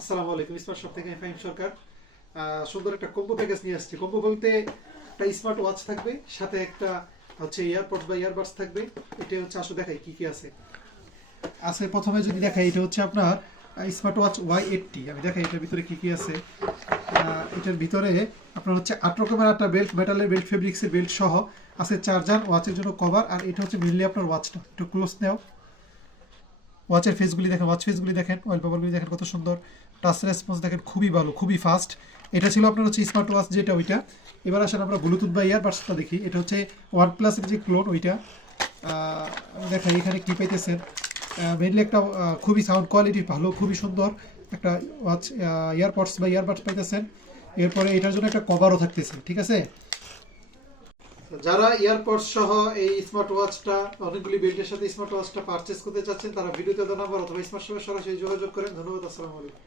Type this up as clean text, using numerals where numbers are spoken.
আসসালামু আলাইকুম। Smart shop থেকে আমি ফাহিম সরকার। সুন্দর একটা কম্বো প্যাকেজ নিয়ে আসছি। কম্বো বলতে একটা স্মার্ট ওয়াচ থাকবে, সাথে একটা হচ্ছে ইয়ারপডস বা ইয়ারবাডস থাকবে। এটা হচ্ছে আসলে দেখাই কি কি আছে। প্রথমে যদি দেখাই, এটা হচ্ছে আপনার স্মার্ট ওয়াচ Y80। আমি দেখাই এটার ভিতরে কি কি আছে। এটার ভিতরে আপনার হচ্ছে 8 রকমের একটা বেল্ট, মেটালের বেল্ট, ফেব্রিক্সের বেল্ট সহ আছে, চার্জার, ওয়াচের জন্য কভার। আর এটা হচ্ছে মেনলি আপনার ওয়াচটা একটু ক্লোজ নেও। ওয়াচের ফেসগুলি দেখেন, ওয়াচ ফেসগুলি দেখেন, অয়েল পেপারগুলি দেখেন, কত সুন্দর। টাচ রেসপন্স দেখেন, খুবই ভালো, খুবই ফাস্ট। এটা ছিল আপনার হচ্ছে স্মার্ট ওয়াচ যেটা ওইটা। এবার আসেন আমরা ব্লুটুথ বা ইয়ারবাডসটা দেখি। এটা হচ্ছে ওয়ান প্লাসের যে ক্লোন ওইটা। দেখাই এখানে কি পাইতেছেন। মেনলি একটা খুবই সাউন্ড কোয়ালিটি ভালো, খুবই সুন্দর একটা ওয়াচ, ইয়ারপডস বা ইয়ারবাডস পাইতেছেন। এরপরে এটার জন্য একটা কভারও থাকতেছে, ঠিক আছে। যারা ইয়ারপডস সহ এই স্মার্ট ওয়াচটা, অনেকগুলি বেল্টের সাথে স্মার্ট ওয়াচটা পারচেজ করতে চাচ্ছেন, তারা ভিডিওতে দেওয়া নাম্বার অথবা স্মার্ট শপে সরাসরি যোগাযোগ করেন। ধন্যবাদ। আসসালামু আলাইকুম।